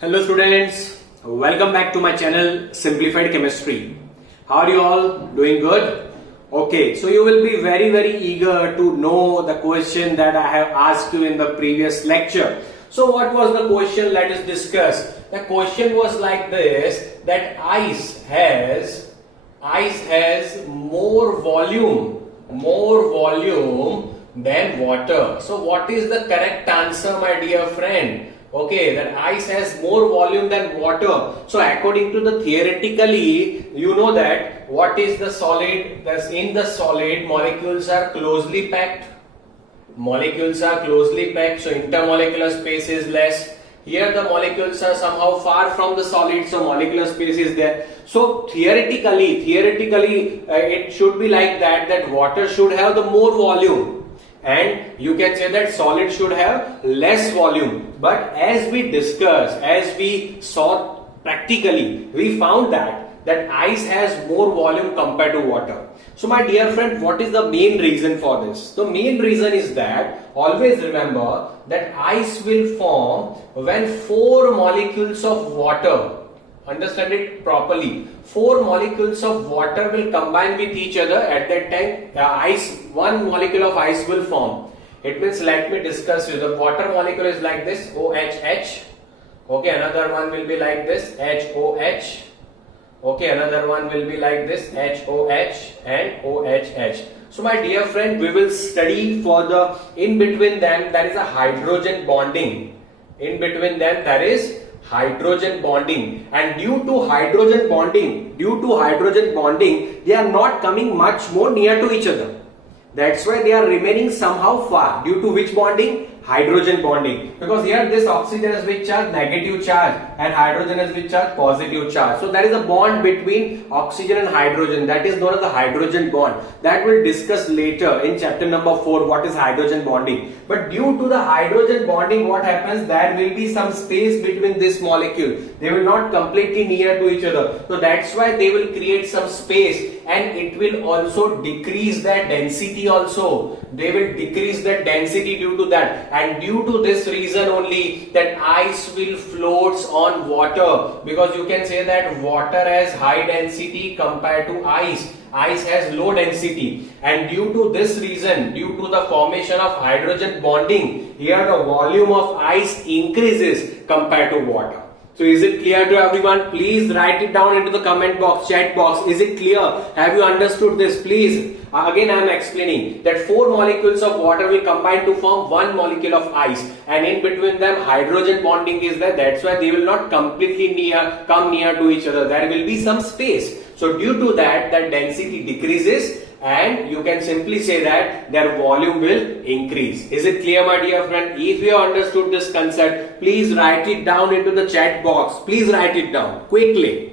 Hello students, welcome back to my channel Simplified Chemistry. How are you all? Doing good? Okay, so you will be very eager to know the question that I have asked you in the previous lecture. So what was the question? Let us discuss. The question was like this, that ice has more volume than water. So what is the correct answer, my dear friend? Okay, that ice has more volume than water. So according to the theoretically, you know that what is the solid? That's in the solid, molecules are closely packed. Molecules are closely packed, so intermolecular space is less. Here the molecules are somehow far from the solid, so molecular space is there. So theoretically, it should be like that water should have the more volume. And you can say that solid should have less volume. But as we discussed, as we saw practically, we found that ice has more volume compared to water. So my dear friend, what is the main reason for this? The main reason is that always remember that ice will form when 4 molecules of water, understand it properly, 4 molecules of water will combine with each other. At that time, one molecule of ice will form. It means, let me discuss you. The water molecule is like this, OHH. Okay, another one will be like this, HOH. Okay, another one will be like this, HOH and OHH. So my dear friend, we will study for the, in between them there is a hydrogen bonding. In between them there is hydrogen bonding, and due to hydrogen bonding, they are not coming much more near to each other. That's why they are remaining somehow far. Due to which bonding? Hydrogen bonding. Because here this oxygen is with charge, negative charge, and hydrogen is with charge, positive charge. So there is a bond between oxygen and hydrogen, that is known as the hydrogen bond. That we'll discuss later in chapter number 4, what is hydrogen bonding. But due to the hydrogen bonding, what happens? There will be some space between this molecule. They will not completely near to each other. So that's why they will create some space, and it will also decrease their density also. They will decrease their density due to that. And due to this reason only, that ice will floats on water, because you can say that water has high density compared to ice. Ice has low density, and due to this reason, due to the formation of hydrogen bonding, here the volume of ice increases compared to water. So is it clear to everyone? Please write it down into the comment box, chat box. Is it clear? Have you understood this? Please. Again I am explaining that 4 molecules of water will combine to form 1 molecule of ice, and in between them hydrogen bonding is there. That's why they will not completely come near to each other. There will be some space. So due to that density decreases, and you can simply say that their volume will increase. Is it clear, my dear friend? If you understood this concept, please write it down into the chat box. Please write it down quickly.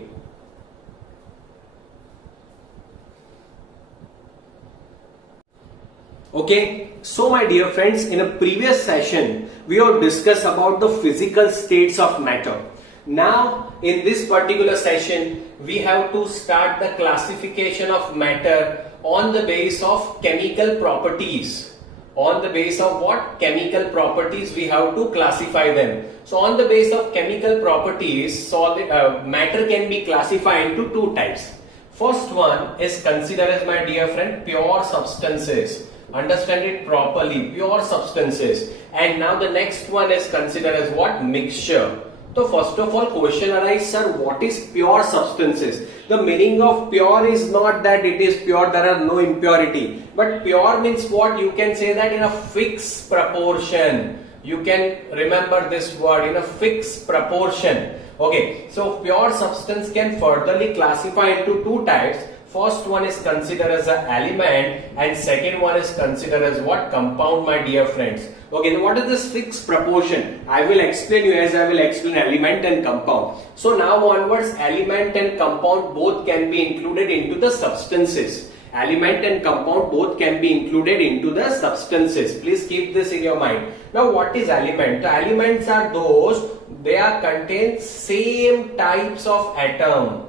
Okay, so my dear friends, in a previous session we have discussed about the physical states of matter. Now in this particular session we have to start the classification of matter on the base of chemical properties. On the base of what? Chemical properties we have to classify them. So on the base of chemical properties, matter can be classified into 2 types. First one is considered as, my dear friend, pure substances. Understand it properly, pure substances. And now the next one is considered as what? Mixture. So first of all, question arises, sir, what is pure substances? The meaning of pure is not that it is pure, there are no impurity. But pure means what? You can say that in a fixed proportion. You can remember this word, in a fixed proportion. Okay, so pure substance can furtherly classify into 2 types. First one is considered as an element, and second one is considered as what? Compound, my dear friends. Okay, what is this fixed proportion? I will explain you as I will explain element and compound. So now onwards, element and compound both can be included into the substances. Element and compound both can be included into the substances. Please keep this in your mind. Now what is element? The elements are those, they are contain same types of atom.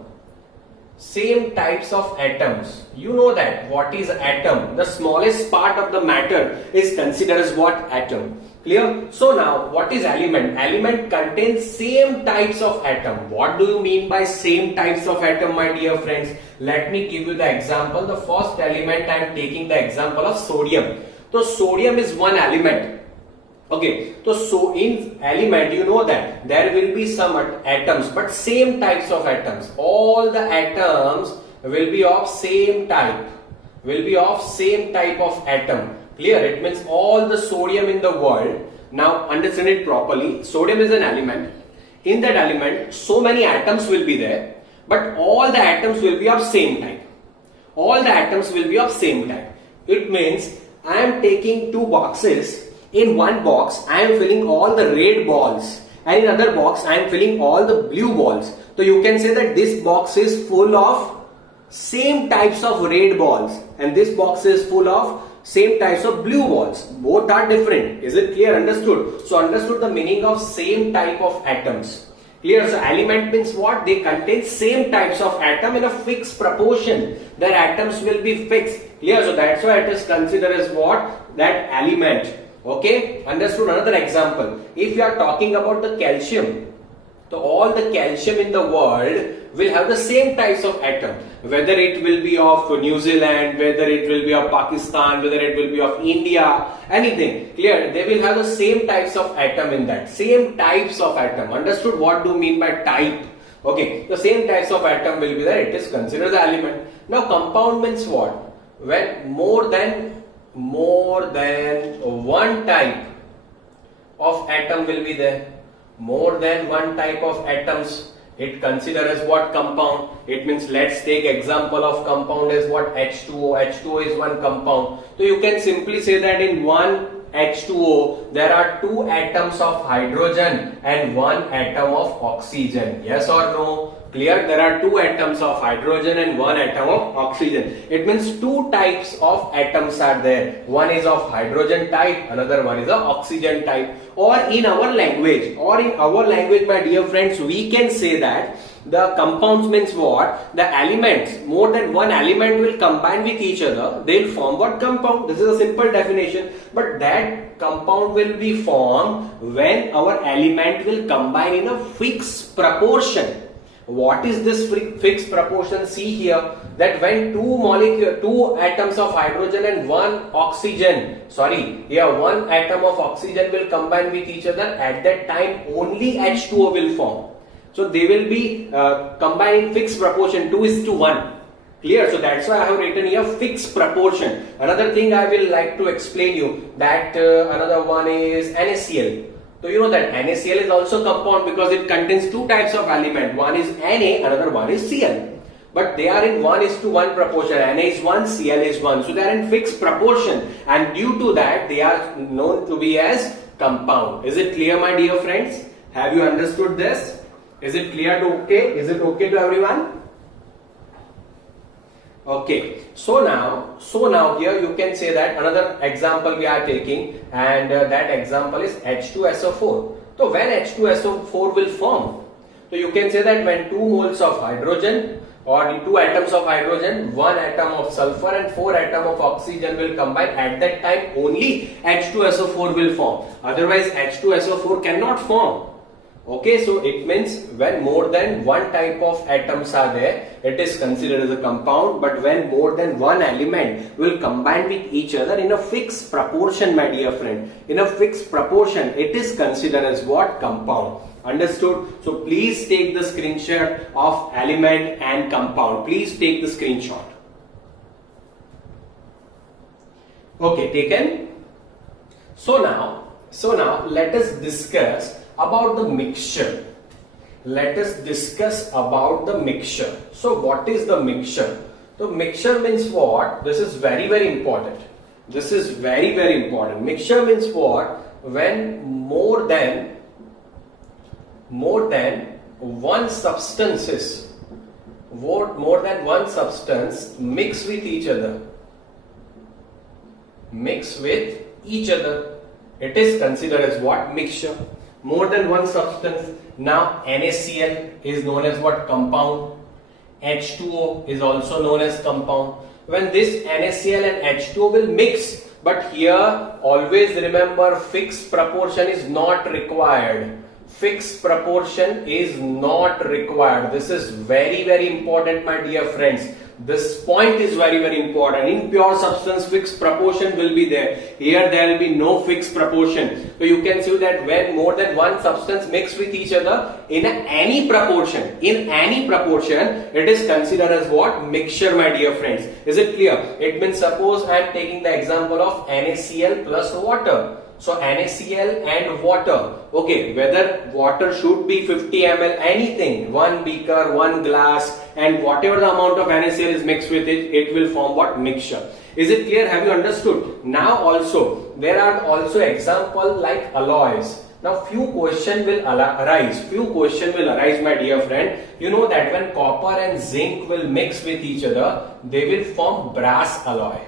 Same types of atoms. You know that what is atom? The smallest part of the matter is considered as what? Atom. Clear? So now, what is element? Element contains same types of atom. What do you mean by same types of atom, my dear friends? Let me give you the example. The first element I am taking the example of sodium. So sodium is one element. Okay, so in element you know that there will be some atoms, but same types of atoms. All the atoms will be of same type. Will be of same type of atom. Clear? It means all the sodium in the world. Now understand it properly. Sodium is an element. In that element, so many atoms will be there, but all the atoms will be of same type. All the atoms will be of same type. It means I am taking two boxes. In one box, I am filling all the red balls, and in another box, I am filling all the blue balls. So you can say that this box is full of same types of red balls, and this box is full of same types of blue balls. Both are different. Is it clear? Understood? So understood the meaning of same type of atoms. Clear? So element means what? They contain same types of atom in a fixed proportion. Their atoms will be fixed. Clear? So that's why it is considered as what? That element. Okay? Understood? Another example. If you are talking about the calcium, so all the calcium in the world will have the same types of atom, whether it will be of New Zealand, whether it will be of Pakistan, whether it will be of India, anything. Clear? They will have the same types of atom in that. Same types of atom. Understood? What do you mean by type? Okay, the same types of atom will be there. It is considered the element. Now compound means what? When more than one type of atom will be there. More than one type of atoms, it considered as what? Compound. It means, let's take example of compound as what? H2O. H2O is one compound. So you can simply say that in one H2O there are two atoms of hydrogen and one atom of oxygen. Yes or no? Clear? There are two atoms of hydrogen and one atom of oxygen. It means two types of atoms are there. One is of hydrogen type, another one is of oxygen type. Or in our language, my dear friends, we can say that the compounds means what? The elements, more than one element will combine with each other. They will form what? Compound. This is a simple definition. But that compound will be formed when our element will combine in a fixed proportion. What is this fixed proportion? See here that when two atoms of hydrogen and one atom of oxygen will combine with each other, at that time only H2O will form. So they will be combined in fixed proportion, 2:1. Clear? So that's why I have written here fixed proportion. Another thing I will like to explain you that another one is NaCl. So you know that NaCl is also compound because it contains two types of element. One is Na, another one is Cl. But they are in 1:1 proportion. Na is 1, Cl is 1. So they are in fixed proportion, and due to that they are known to be as compound. Is it clear, my dear friends? Have you understood this? Is it clear to okay? Is it okay to everyone? Okay, so now here you can say that another example we are taking, and that example is H2SO4. So when H2SO4 will form, so you can say that when 2 moles of hydrogen or 2 atoms of hydrogen, 1 atom of sulfur and 4 atoms of oxygen will combine, at that time only H2SO4 will form. Otherwise H2SO4 cannot form. Okay, so it means when more than one type of atoms are there, it is considered as a compound. But when more than one element will combine with each other in a fixed proportion, my dear friend, in a fixed proportion, it is considered as what? Compound. Understood? So please take the screenshot of element and compound. Please take the screenshot. Okay, taken. So now let us discuss about the mixture. Let us discuss about the mixture. So what is the mixture? So mixture means what? This is very important. This is very important. Mixture means what? When more than one substance mix with each other. It is considered as what? Mixture. More than one substance. Now NaCl is known as what? Compound. H2O is also known as compound. When this NaCl and H2O will mix, But here always remember, fixed proportion is not required. Fixed proportion is not required. This is very, very important, my dear friends. This point is very, very important. In pure substance, fixed proportion will be there. Here there will be no fixed proportion. So you can see that when more than one substance mix with each other in any proportion, it is considered as what? Mixture, my dear friends. Is it clear? It means, suppose I am taking the example of NaCl plus water. So NaCl and water, okay, whether water should be 50 ml, anything, one beaker, one glass, and whatever the amount of NaCl is mixed with it, it will form what? Mixture. Is it clear? Have you understood? Now also, there are also examples like alloys. Now few questions will arise. My dear friend. You know that when copper and zinc will mix with each other, they will form brass alloy.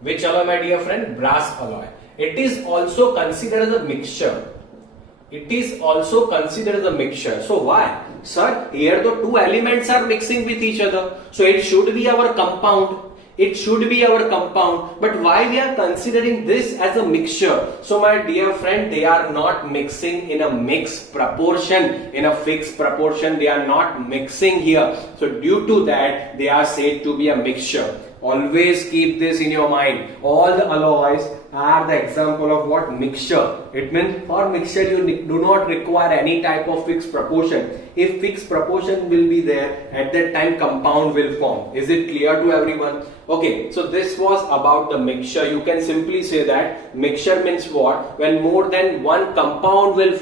Which alloy, my dear friend? Brass alloy. It is also considered as a mixture. So why? Sir, here the two elements are mixing with each other. So it should be our compound. But why we are considering this as a mixture? So my dear friend, they are not mixing in a mixed proportion. In a fixed proportion, they are not mixing here. So due to that, they are said to be a mixture. Always keep this in your mind. All the alloys are the example of what? Mixture. It means for mixture you do not require any type of fixed proportion. If fixed proportion will be there, at that time compound will form. Is it clear to everyone? Okay, so this was about the mixture. You can simply say that mixture means what? When more than one compound will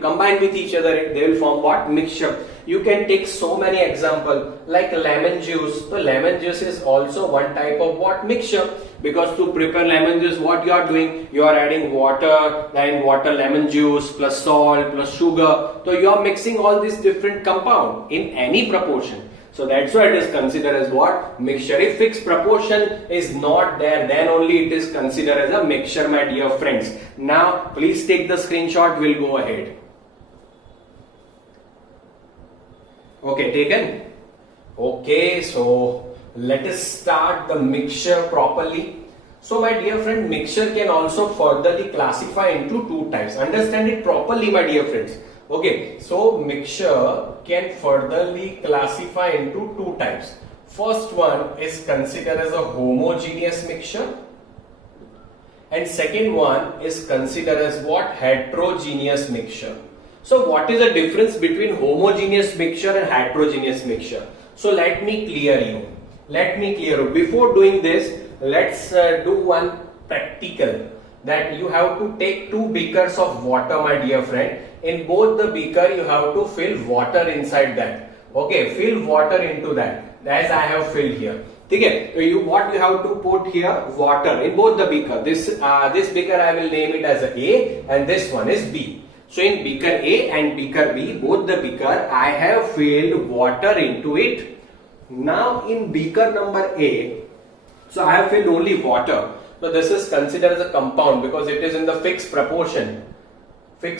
combine with each other, they will form what? Mixture. You can take so many examples like lemon juice. So lemon juice is also one type of what? Mixture. Because to prepare lemon juice, what you are doing? You are adding water, then lemon juice plus salt plus sugar. So you are mixing all these different compounds in any proportion. So that's why it is considered as what? Mixture. If fixed proportion is not there, then only it is considered as a mixture, my dear friends. Now please take the screenshot. We'll go ahead. Okay, taken? Okay, so let us start the mixture properly. So my dear friend, mixture can also furtherly classify into two types. Understand it properly, my dear friends. Okay, so mixture can furtherly classify into two types. First one is considered as a homogeneous mixture, and second one is considered as what? Heterogeneous mixture. So what is the difference between homogeneous mixture and heterogeneous mixture? So let me clear you. Before doing this, let's do one practical. That you have to take two beakers of water, my dear friend. In both the beaker, you have to fill water inside that. Okay, fill water into that, as I have filled here. Okay, what you have to put here? Water in both the beaker. This beaker I will name it as A, and this one is B. So in beaker A and beaker B, both the beaker, I have filled water into it. Now in beaker number A, so I have filled only water. So this is considered as a compound because it is in the fixed proportion. 2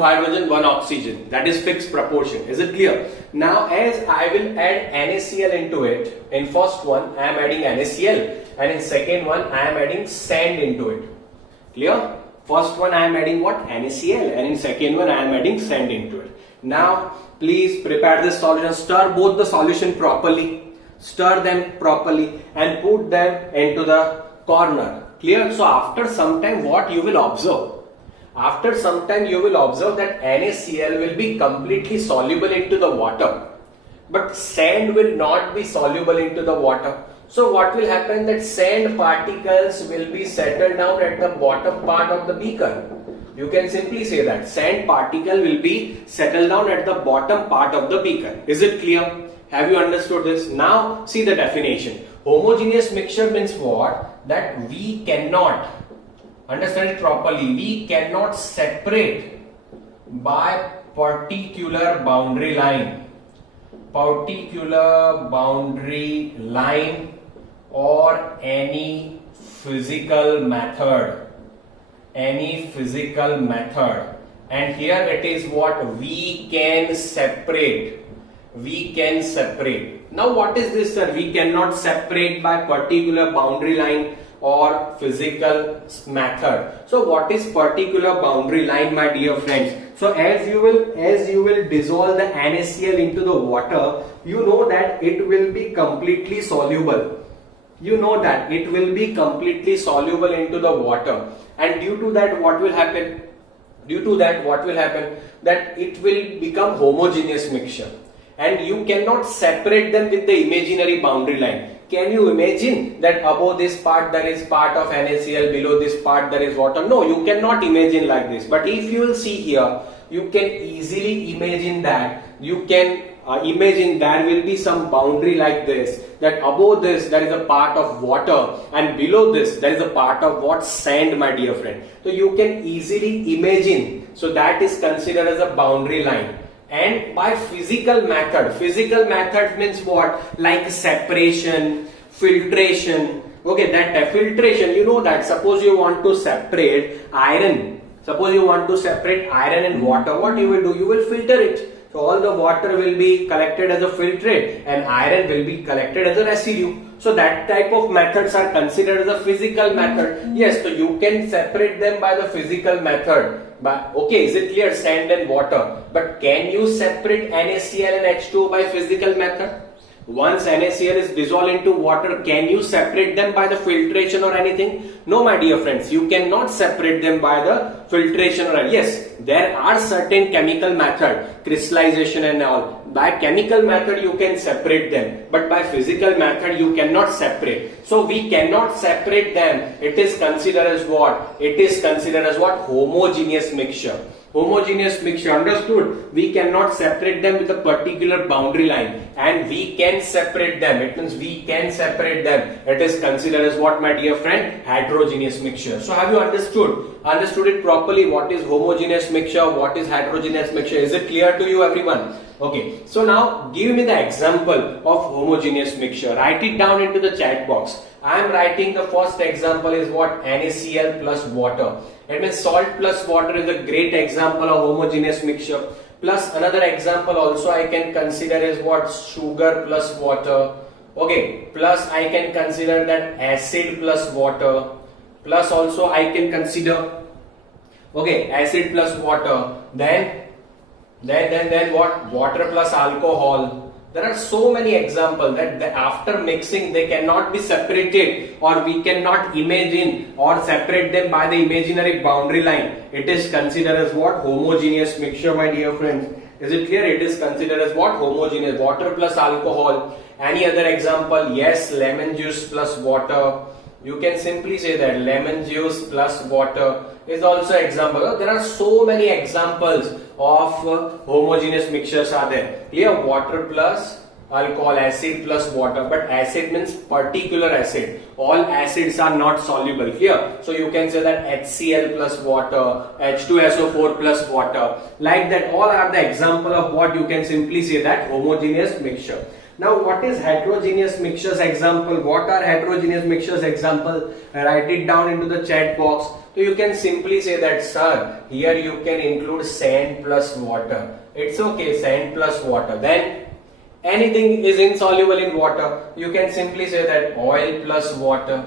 hydrogen, 1 oxygen. That is fixed proportion. Is it clear? Now as I will add NaCl into it, in first one I am adding NaCl, and in second one I am adding sand into it. Clear? First one I am adding what? NaCl, and in second one I am adding sand into it. Now please prepare this solution. Stir both the solution properly. Stir them properly and put them into the corner. Clear? So after some time, what you will observe? After some time you will observe that NaCl will be completely soluble into the water, but sand will not be soluble into the water. So what will happen? That sand particles will be settled down at the bottom part of the beaker. You can simply say that sand particle will be settled down at the bottom part of the beaker. Is it clear? Have you understood this? Now see the definition. Homogeneous mixture means what? That we cannot, understand it properly, we cannot separate by particular boundary line or any physical method. And here it is what? We can separate. Now what is this, sir? We cannot separate by particular boundary line. or physical method. So what is particular boundary line, my dear friends? So as you will dissolve the NaCl into the water, you know that it will be completely soluble. You know that it will be completely soluble into the water, and due to that what will happen? That it will become homogeneous mixture, and you cannot separate them with the imaginary boundary line. Can you imagine that above this part there is part of NaCl, below this part there is water? No, you cannot imagine like this. But if you will see here, you can easily imagine that. You can imagine there will be some boundary like this, that above this there is a part of water and below this there is a part of what? Sand, my dear friend. So you can easily imagine. So that is considered as a boundary line. And by physical method means what? Like separation, filtration. Okay, that filtration, you know that suppose you want to separate iron. Suppose you want to separate iron and water, what you will do? You will filter it. So all the water will be collected as a filtrate and iron will be collected as a residue. So that type of methods are considered as a physical method. Yes, so you can separate them by the physical method. But okay, is it clear? Sand and water. But can you separate NaCl and H2O by physical method? Once NaCl is dissolved into water, can you separate them by the filtration or anything? No, my dear friends, you cannot separate them by the filtration or anything. Yes, there are certain chemical method, crystallization and all. By chemical method you can separate them, but by physical method you cannot separate. So we cannot separate them. It is considered as what? It is considered as what? Homogeneous mixture. Homogeneous mixture, understood? We cannot separate them with a particular boundary line, and we can separate them. It means we can separate them. It is considered as what, my dear friend? Heterogeneous mixture. So have you understood it properly? What is homogeneous mixture? What is heterogeneous mixture? Is it clear to you, everyone? Okay, so now give me the example of homogeneous mixture. Write it down into the chat box. I am writing the first example is what? NaCl plus water. It means salt plus water is a great example of homogeneous mixture. Plus another example also I can consider is what? Sugar plus water. Okay, plus I can consider that acid plus water. Plus also I can consider, okay, acid plus water. Then what? Water plus alcohol. There are so many examples that after mixing they cannot be separated, or we cannot imagine or separate them by the imaginary boundary line. It is considered as what? Homogeneous mixture, my dear friends. Is it clear? It is considered as what? Homogeneous. Water plus alcohol. Any other example? Yes, lemon juice plus water. You can simply say that lemon juice plus water is also example. There are so many examples of homogeneous mixtures are there. Here, water plus alcohol, acid plus water, but acid means particular acid. All acids are not soluble here. So you can say that HCl plus water, H2SO4 plus water. Like that, all are the example of what you can simply say that homogeneous mixture. Now what is heterogeneous mixtures example? What are heterogeneous mixtures example? Write it down into the chat box. So you can simply say that, sir, here you can include sand plus water. It's okay, sand plus water. Then anything is insoluble in water. You can simply say that oil plus water.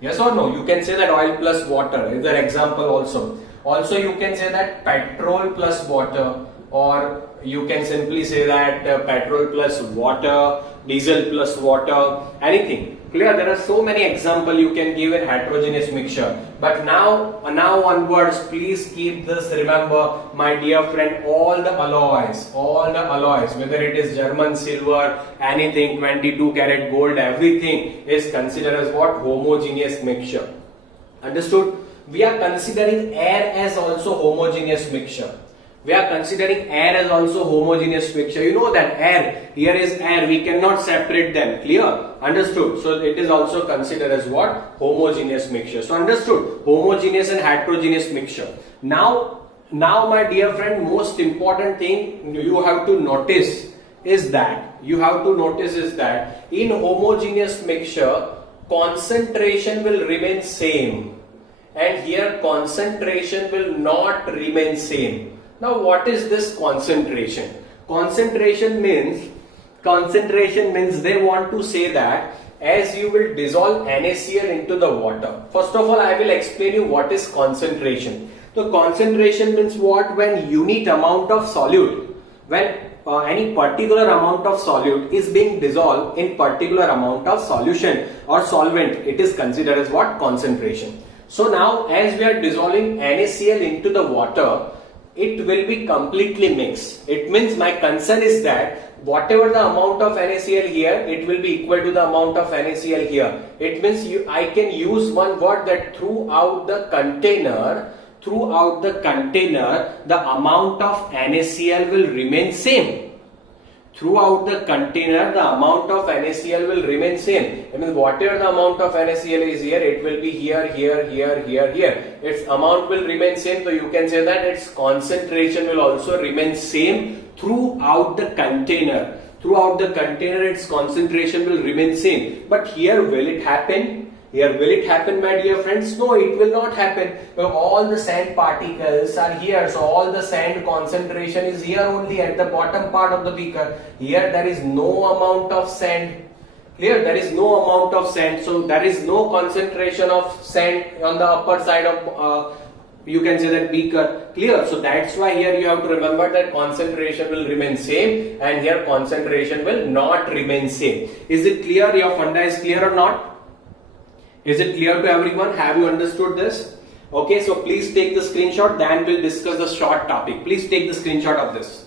Yes or no? You can say that oil plus water is an example also. Also you can say that petrol plus water, or you can simply say that petrol plus water, diesel plus water, anything. Clear? There are so many examples you can give in heterogeneous mixture. But now onwards, please keep this, remember, my dear friend, all the alloys, whether it is German silver, anything, 22 karat gold, everything is considered as what? Homogeneous mixture. Understood? We are considering air as also homogeneous mixture. We are considering air as also homogeneous mixture. You know that air, here is air, we cannot separate them. Clear? Understood? So it is also considered as what? Homogeneous mixture. So understood? Homogeneous and heterogeneous mixture. Now my dear friend, most important thing you have to notice is that in homogeneous mixture, concentration will remain same, and here concentration will not remain same. Now what is this concentration? Concentration means they want to say that as you will dissolve NaCl into the water. First of all, I will explain you what is concentration. So concentration means what? When unit amount of solute, when any particular amount of solute is being dissolved in particular amount of solution or solvent, it is considered as what? Concentration. So now as we are dissolving NaCl into the water, it will be completely mixed. It means my concern is that whatever the amount of NaCl here, it will be equal to the amount of NaCl here. It means I can use one word that throughout the container, the amount of NaCl will remain same. Throughout the container, the amount of NaCl will remain same. I mean, whatever the amount of NaCl is here, it will be here. Its amount will remain same. So you can say that its concentration will also remain same throughout the container. Throughout the container, its concentration will remain same. But here, will it happen? Here, will it happen, my dear friends? No, it will not happen. All the sand particles are here. So all the sand concentration is here only at the bottom part of the beaker. Here there is no amount of sand. Clear? There is no amount of sand. So there is no concentration of sand on the upper side of you can say that beaker. Clear? So that's why here you have to remember that concentration will remain same and here concentration will not remain same. Is it clear? Your funda is clear or not? Is it clear to everyone? Have you understood this? Okay, so please take the screenshot, then we'll discuss the short topic. Please take the screenshot of this.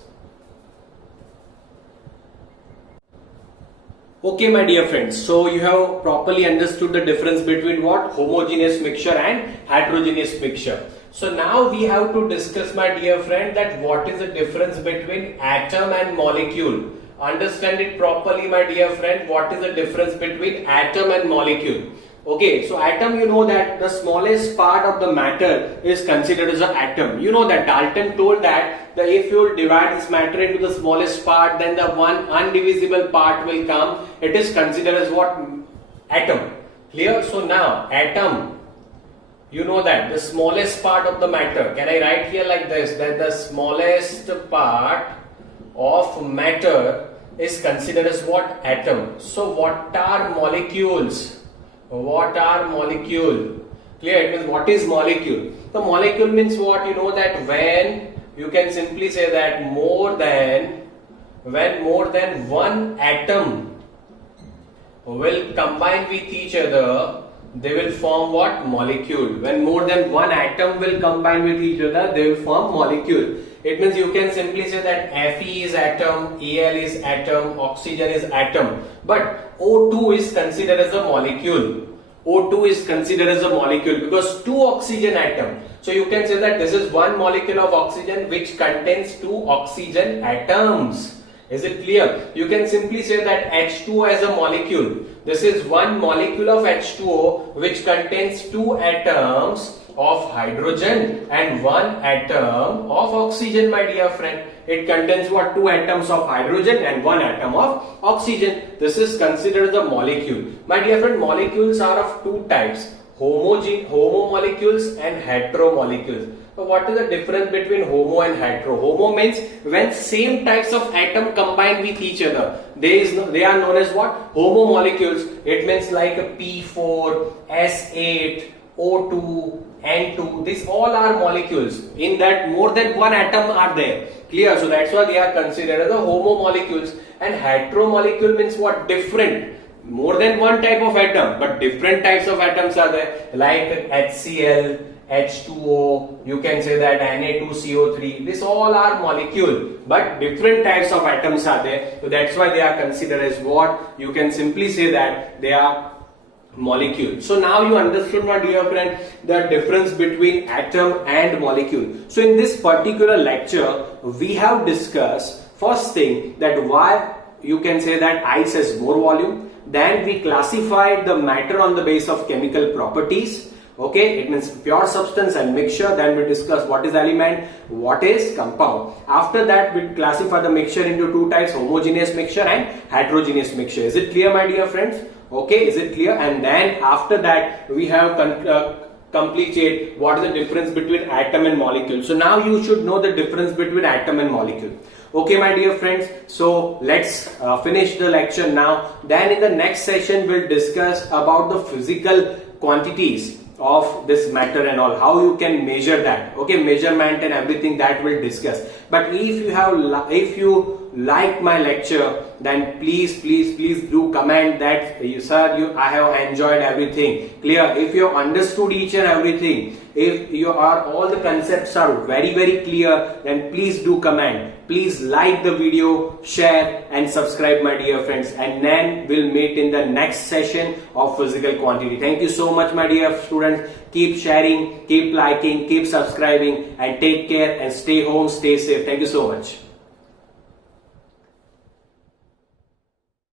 Okay, my dear friends, so you have properly understood the difference between what? Homogeneous mixture and heterogeneous mixture. So now we have to discuss, my dear friend, that what is the difference between atom and molecule. Understand it properly, my dear friend. What is the difference between atom and molecule? Okay, so atom, you know that the smallest part of the matter is considered as an atom. You know that Dalton told that if you divide this matter into the smallest part, then the one undivisible part will come. It is considered as what? Atom. Clear? So now, atom, you know that the smallest part of the matter. Can I write here like this? That the smallest part of matter is considered as what? Atom. So what are molecules? What are molecule? Clear? It means what is molecule? The molecule means what? You know that when you can simply say that when more than one atom will combine with each other, they will form what? Molecule. When more than one atom will combine with each other, they will form molecule. It means you can simply say that Fe is atom, Al is atom, oxygen is atom. But O2 is considered as a molecule. O2 is considered as a molecule because two oxygen atom. So you can say that this is one molecule of oxygen which contains two oxygen atoms. Is it clear? You can simply say that H2O as a molecule. This is one molecule of H2O which contains two atoms of hydrogen and one atom of oxygen, my dear friend. It contains what? Two atoms of hydrogen and one atom of oxygen. This is considered the molecule. My dear friend, molecules are of two types: homo molecules and hetero molecules. So what is the difference between homo and hetero? Homo means when same types of atom combine with each other. They are known as what? Homo molecules. It means like a P4, S8, O2, N2. These all are molecules. In that more than one atom are there. Clear? So that's why they are considered as the homo molecules. And hetero molecule means what? Different. More than one type of atom, but different types of atoms are there, like HCl, H2O, you can say that Na2CO3. These all are molecule, but different types of atoms are there. So that's why they are considered as what? You can simply say that they are molecule. So now you understood, my dear friend, the difference between atom and molecule. So in this particular lecture, we have discussed first thing that why you can say that ice has more volume. Then we classified the matter on the basis of chemical properties. Okay, it means pure substance and mixture. Then we discuss what is element, what is compound. After that, we classify the mixture into two types: homogeneous mixture and heterogeneous mixture. Is it clear, my dear friends? Okay, is it clear? And then after that, we have completed what is the difference between atom and molecule. So now you should know the difference between atom and molecule. Okay, my dear friends, so let's finish the lecture now. Then in the next session we'll discuss about the physical quantities of this matter and all, how you can measure that. Okay, measurement and everything that we'll discuss. But if you like my lecture, then please do comment that I have enjoyed everything. Clear? If you have understood each and everything, if all the concepts are very clear, then please do comment. Please like the video, share and subscribe, my dear friends, and then we'll meet in the next session of physical quantity. Thank you so much, my dear students. Keep sharing, keep liking, keep subscribing, and take care and stay home, stay safe. Thank you so much.